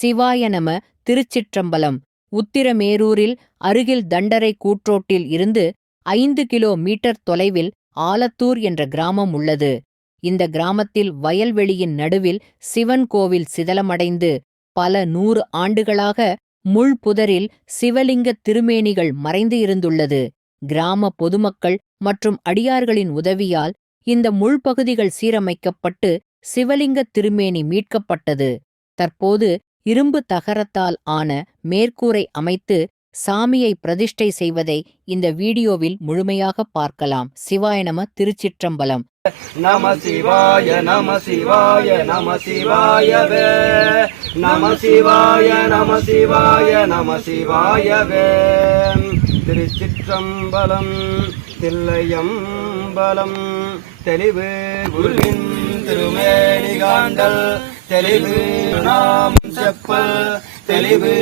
சிவாய நம. திருச்சிற்றம்பலம். உத்திரமேரூரில் அருகில் தண்டரை கூற்றோட்டில் இருந்து 5 கிலோமீட்டர் தொலைவில் ஆலத்தூர் என்ற கிராமம் உள்ளது. இந்த கிராமத்தில் வயல்வெளியின் நடுவில் சிவன் கோவில் சிதலமடைந்து பல 100 ஆண்டுகளாக முள்புதரில் சிவலிங்க திருமேனிகள் மறைந்து இருந்துள்ளது. கிராம பொதுமக்கள் மற்றும் அடியார்களின் உதவியால் இந்த முள்பகுதிகள் சீரமைக்கப்பட்டு சிவலிங்க திருமேனி மீட்கப்பட்டது. தற்போது இரும்பு தகரத்தால் ஆன மேற்கூரை அமைத்து சாமியை பிரதிஷ்டை செய்வதை இந்த வீடியோவில் முழுமையாக பார்க்கலாம். சிவாய நம. திருச்சிற்றம்பலம். நம சிவாய நம சிவாய நம சிவாயவே நம சிவாய நம சிவாய நம சிவாயவே. திருச்சிற்றம்பலம். தில்லையம்பலம். தெளிவு குருவின் திருமேனி காண்டல் தெளிவு நாம் செப்பல் தெளிவு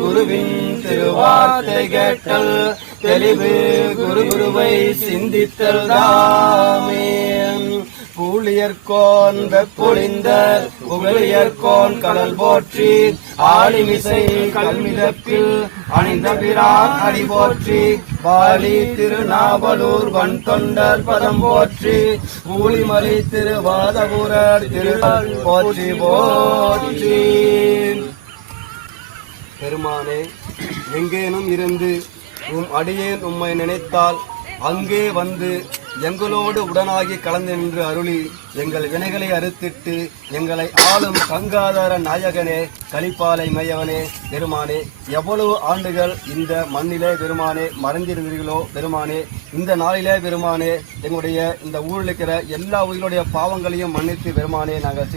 குருவின் திருவார்த்தை கேட்டல் தெளிவு குருவை சிந்தித்தல் தாமே. பூழியர்கோன் வெப்பொழிந்த புகழியர்கோன் கடல் போற்றி ஆளிமிசை கல்மிதப்பில் அணிந்த பிரான் அடி போற்றி வாலி திருநாவலூர் வன் தொண்டர் பதம் போற்றி ஊழிமலி திருவாதபுரர் திரு போற்றி போற்றி. பெருமானே, எங்கேனும் இருந்து அடியேன் உம்மை நினைத்தால் அங்கே வந்து எங்களோடு உடனாகி கலந்து நின்று அருளி எங்கள் வினைகளை அறுத்திட்டு எங்களை ஆளும் கங்காதார நாயகனே, கலிப்பாலை மையவனே பெருமானே, எவ்வளவு ஆண்டுகள் இந்த மண்ணிலே பெருமானே மறைந்திருந்தீர்களோ பெருமானே, இந்த நாளிலே பெருமானே எங்களுடைய இந்த ஊரில் இருக்கிற எல்லா உயிர்களுடைய பாவங்களையும் மன்னித்து பெருமானே, நாங்கள்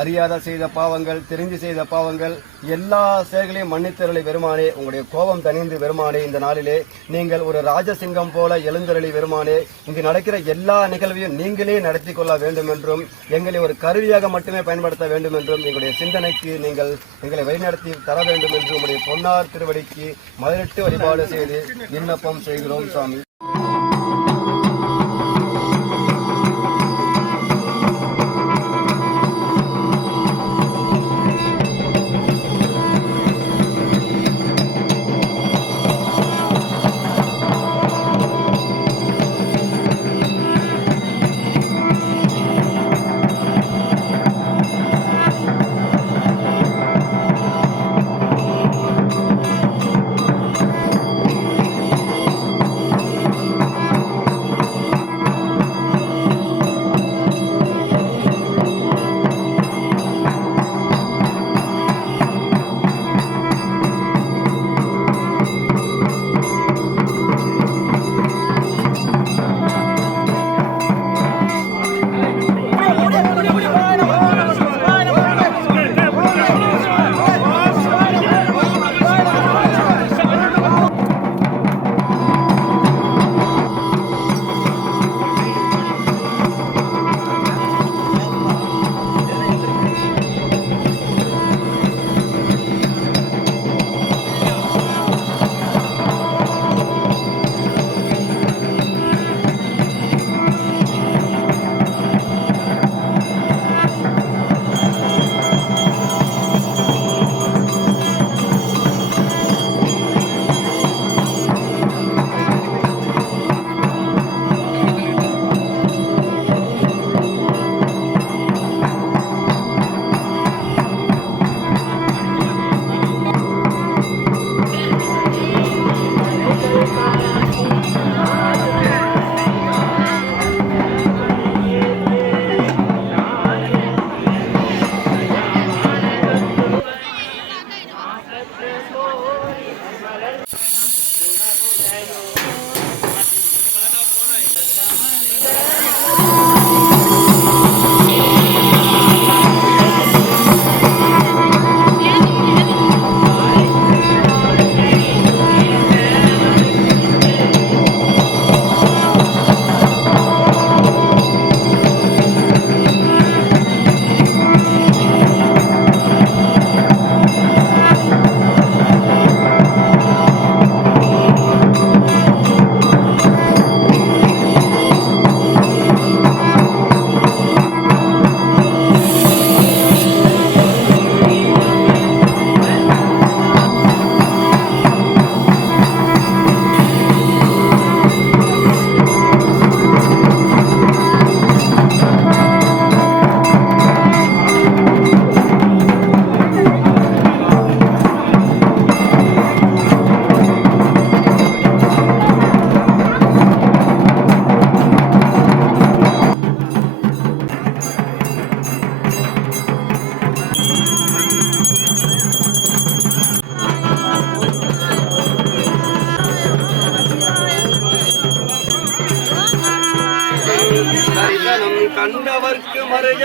அறியாத செய்த பாவங்கள், தெரிந்து செய்த பாவங்கள் எல்லா செயல்களையும் மன்னித்தருளை பெருமானே, உங்களுடைய கோபம் தணிந்து பெருமானே, இந்த நாளிலே நீங்கள் ஒரு ராஜசிங்கம் போல எழுந்தருளி பெருமானே, இங்கு நடக்கிற எல்லா நிகழ்வையும் நீங்களே நடத்தி கொள்ள வேண்டும் என்றும் எங்களை ஒரு கருவியாக மட்டுமே பயன்படுத்த வேண்டும் என்றும் எங்களுடைய சிந்தனைக்கு நீங்கள் எங்களை வழிநடத்தி தர வேண்டும் என்று உங்களுடைய பொன்னார் திருவடிக்கு மதிலிட்டு வழிபாடு செய்து விண்ணப்பம் செய்கிறோம் சுவாமி.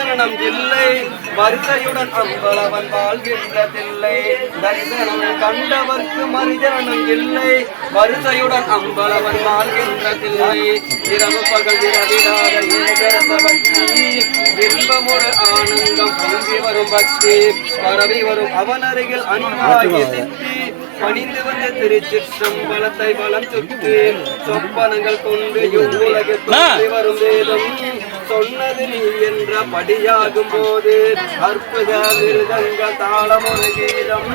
தரிசனம் இல்லை, வரிசையுடன் அம்பலவன் வாழ்கின்றதில்லை. தரிசனம் கண்டவர்க்கு மரிஜனம் இல்லை, வரிசையுடன் அம்பலவன் வாழ்கின்றதில்லை. இரவு பகல் இரவிடாத ஏகரச பக்தி, இன்பமுறு ஆனந்தம் பொங்கி வரும் பக்தி, பரவி வரும் அவன் அருகில் அன்பாகி சித்தி, பணிந்து வந்த திருச்சிற்றம்பலத்தை வலம் சுற்றி, சொப்பனங்கள் கொண்டு உலகில் தோன்றி வரும் வேதம் சொன்னது நீ என்ற படியாகும் போது, அற்புத விருதங்க தாளமொரு கீதம்,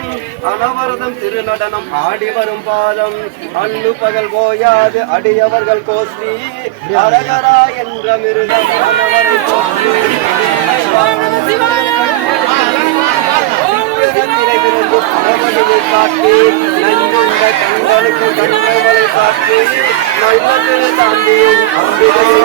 அனவரதம் திருநடனம் ஆடி வரும் பாதம், அள்ளு பகல் போயாது அடியவர்கள் கோஷ்டி, அரகரா என்ற மிருதம் அனவரை போற்றி, காட்டி நஞ்சுண்ட கண்களுக்கு கண்களை காட்டி, நல்லது தாண்டியும் அம்பிகையை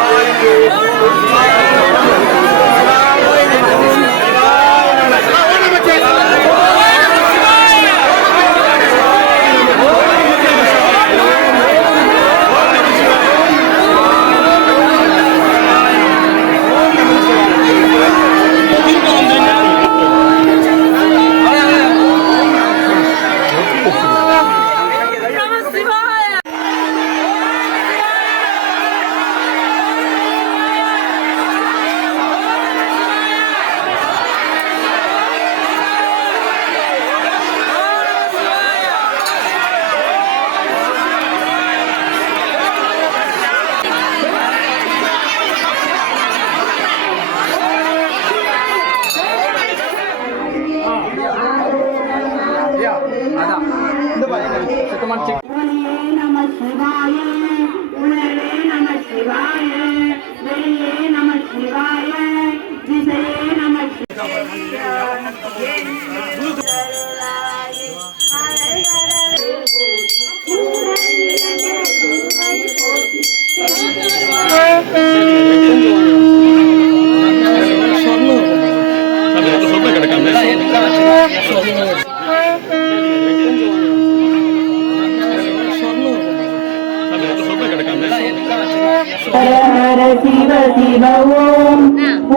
शिव शिव ओम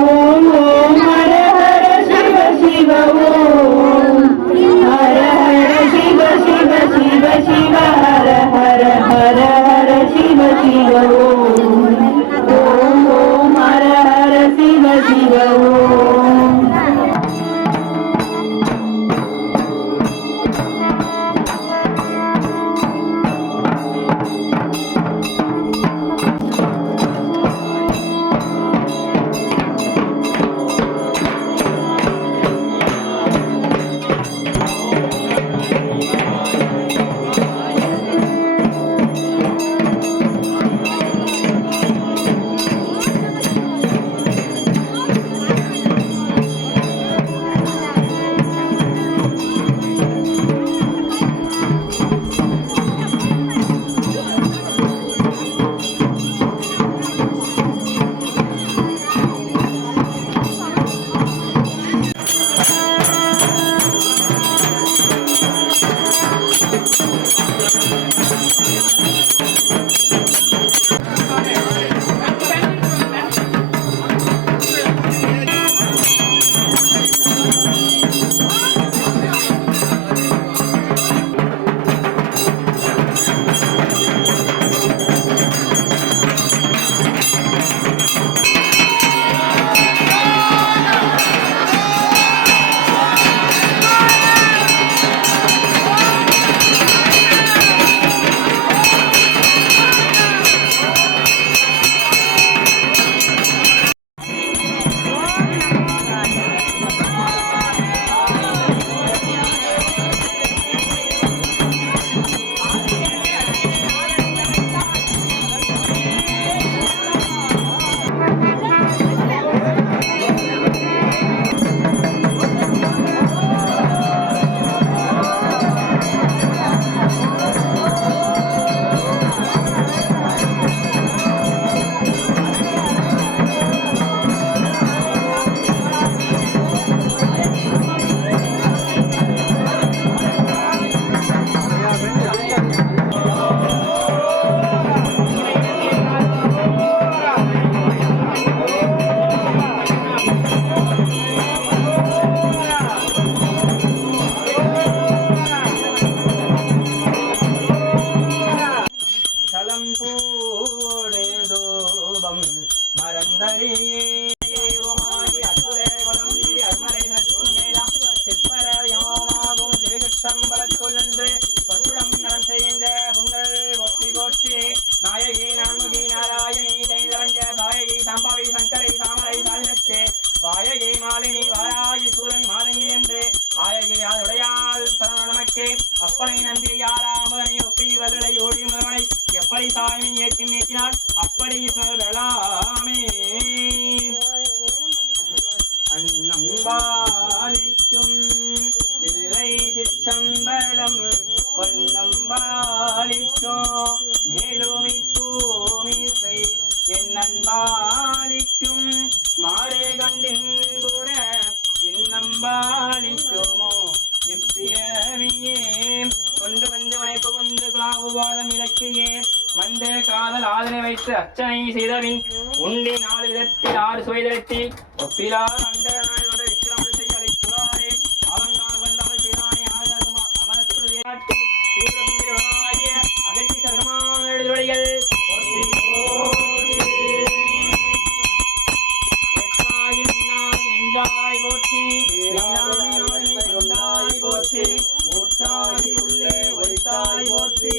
ओम ओम हर हर शिव शिव ओम हर हर शिव शिव शिव शिव हर हर हर हर शिव शिव ओम ओम ओम हर हर शिव शिव ओम உனக்கே அப்பனை நன்றி யாராமகனை ஒப்பி வல்லலை ஓடி மகனை எப்படி சாமி ஏற்றி நீட்டினாள் அப்படி சொல்லலாமே அன்னம்பாலிக்கும் இல்லை சிற்றம்பலம் பொன்னம்பாலிக்கும் மேலும் இப்பூமிசை என் அன்பாலிக்கும் மாறே கண்டின்புற என் நம்பாலிக்குமோ எப்பிரவியே கொண்டு வந்து வளைப்பு கொண்டு குலாபுவாதம் இலக்கியே மந்த காதல் ஆதனை வைத்து அர்ச்சனை செய்தவின் உண்டி 4 விதத்தில் 6 சுவைதத்தி ஒப்பிலார் அண்ட நாள் இச்சிராமல் செய்ய அழைத்துவாரே அவன்தான் வந்தாமல் செய்தானே அமரத்துடைய அகற்றி சர்மான எழுதுவடிகள் போற்றி போற்றி ஊற்றாடி உள்ளே ஒளித்தாய் போற்றி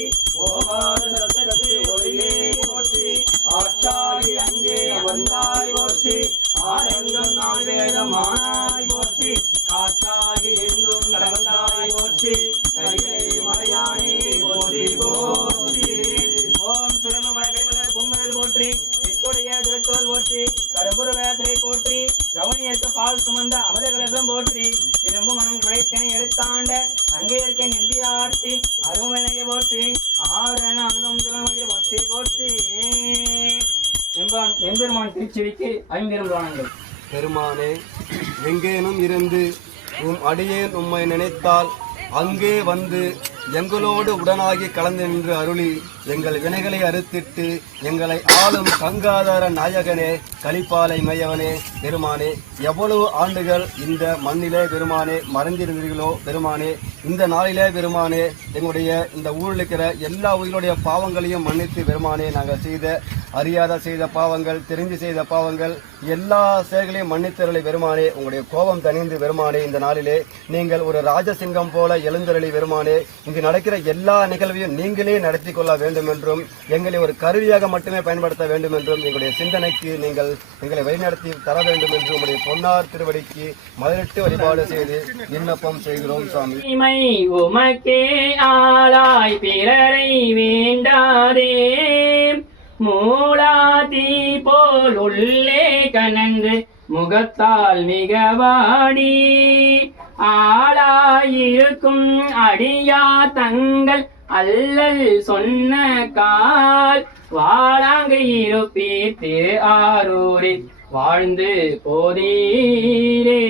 ஒளியே போற்றி ஆற்றாடி அங்கே வந்தாய் போற்றி ஆரங்கம் நாள் வேதமானாய் போற்றி காற்றாகி எங்கும் கடந்தாய் போற்றி கைலை மலையானே போற்றி போற்றி ஓம் சுரம மலைகள் பொங்கல் போற்றி திருத்தோல் போற்றி கரும்புருவேசரை போற்றி கவனியற்கு பால் சுமந்த அமத கலசம் போற்றி திரும்ப மனம் குழைத்தனை எடுத்தாண்ட அங்கே இருக்க நெம்பியாட்டி அருமனைய போற்றி ஆரண அங்கம் துணமகிய போற்றி போற்றி எம்பெருமான் திருச்சிவிக்கு 5 புராணங்கள். பெருமானே, எங்கேனும் இருந்து அடியேன் உம்மை நினைத்தால் அங்கே வந்து எங்களோடு உடனாகி கலந்து நின்று அருளி எங்கள் வினைகளை அறுத்திட்டு எங்களை ஆளும் கங்காதார நாயகனே, கலிப்பாலை மையவனே, பெருமானே, எவ்வளவு ஆண்டுகள் இந்த மண்ணிலே பெருமானே மறைந்திருந்தீர்களோ பெருமானே, இந்த நாளிலே பெருமானே எங்களுடைய இந்த ஊரில் இருக்கிற எல்லா உயிர்களுடைய பாவங்களையும் மன்னித்து பெருமானே, நாங்கள் அறியாத செய்த பாவங்கள், தெரிந்து செய்த பாவங்கள் எல்லா செயல்களையும் மன்னித்தருளை பெருமானே, உங்களுடைய கோபம் தணிந்து பெருமானே, இந்த நாளிலே நீங்கள் ஒரு ராஜசிங்கம் போல எழுந்தருளை பெருமானே, இங்கு நடக்கிற எல்லா நிகழ்வையும் நீங்களே நடத்தி கொள்ள வேண்டும் என்றும் எங்களை ஒரு கருவியாக மட்டுமே பயன்படுத்த வேண்டும் என்றும் எங்களுடைய சிந்தனைக்கு நீங்கள் எங்களை வழிநடத்தி தர வேண்டும் என்று உங்களுடைய பொன்னார் திருவடிக்கு மதிலிட்டு வழிபாடு செய்து விண்ணப்பம் செய்கிறோம் சுவாமி. உமக்கே ஆளாய் பிறரை வேண்டாதே, மூளாதி போல் உள்ளே கனன்று முகத்தால் மிகவாடி ஆளாயிருக்கும் அடியா தங்கள் அல்லல் சொன்ன கால் வாழாங்கு இருப்பீர் திரு ஆரூரில் வாழ்ந்து போதீரே.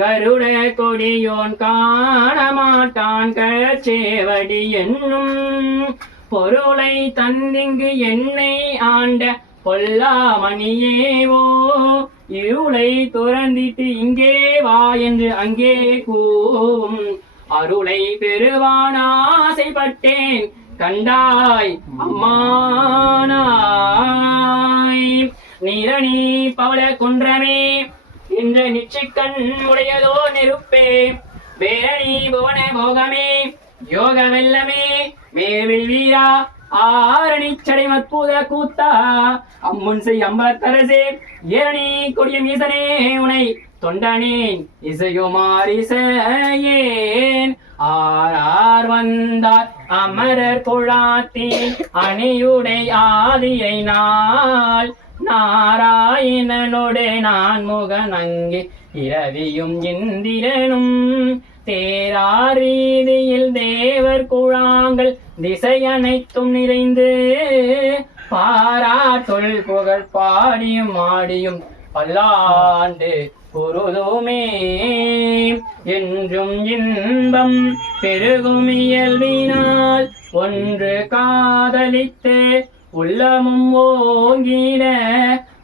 கருட கொடியோன் காணமாட்டான் கச்சேவடி என்னும் பொருளை தந்திங்கு என்னை ஆண்ட பொல்லாமணியேவோ, இருளை துறந்திட்டு இங்கே வா என்று அங்கே கூவும் அருளை பெறுவானாசைப்பட்டேன் கண்டாய் அம்மானாய். நிரணி பவள குன்றமே என்ற நிச்சிக்கண் உடையதோ நெருப்பே, பேரணி புவன போகமே யோக வெல்லமே மேவில் வீரா ஆரணி சடை மற்புத கூத்தா அம்முன் செய் அம்பலத்தரசே ஏரணி கொடிய மீசனே உனை தொண்டனேன் இசையுமாரிசையேன் ஆர் வந்தார் அமரர் குழாத்தேன் அணியுடை ஆதியை நாள் நாராயணனோடு நான் முகன் அங்கே இரவியும் இந்திரனும் தேராரீதியில் தேவர் குழாங்கள் திசை அனைத்தும் நிறைந்து பாரா தொல் புகழ் பாடியும் ஆடியும் பல்லாண்டு பொருதுமே என்றும் இன்பம் பெருகும் இயல்பினால் ஒன்று காதலித்து உள்ளமும் ஓங்கின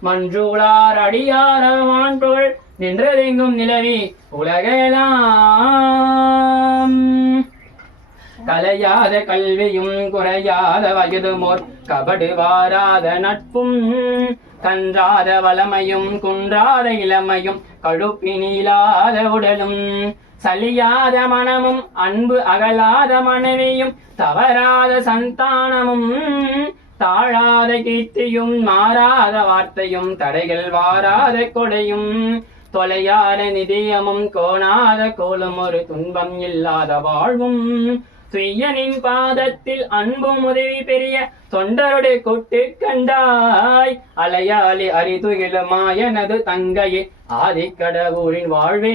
மன்றுளார் அடியாரமான் பொருள் நின்றதெங்கும் நிலவி உலகெல்லாம் கலையாத கல்வியும் குறையாத வயதுமோர் கபடு வாராத நட்பும் கன்றாத வளமையும் குன்றாத இளமையும் கழுப்பினிலாத உடலும் சலியாத மனமும் அன்பு அகலாத மனைவியும் தவறாத சந்தானமும் தாழாத கீர்த்தியும் மாறாத வார்த்தையும் தடைகள் வாராத கொடையும் தொலையாத நிதியமும் கோணாத கோலும் ஒரு துன்பம் இல்லாத வாழ்வும் துய்யனின் பாதத்தில் அன்பும் உதவி பெரிய தொண்டருடைய கொட்டு கண்டாய் அலையாளி அரிதுகிலுமாயனது தங்கையே ஆதிக்கடவுரின் வாழ்வே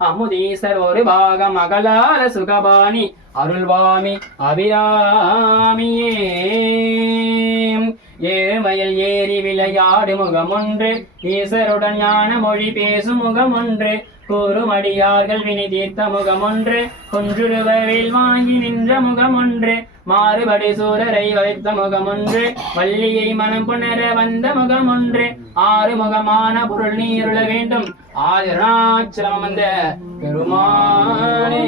அமுதீசர் ஒரு பாகம் அகலால சுகபாணி அருள்வாமி அபிராமியே ஏழ்மையில் ஏறி விளையாடு முகமொன்று ஈசருடன் ஞான மொழி பேசும் முகமொன்று கூறுமடியார்கள் வினை தீர்த்த முகமொன்று கொன்றுருவில் வாங்கி நின்ற முகமொன்று மாறுபடி சூரரை வைத்த முகமொன்று வள்ளியை மனம் புணர வந்த முகமொன்று ஆறு முகமான பொருள் நீருள வேண்டும் ஆதிராட்சரம் வந்த பெருமானே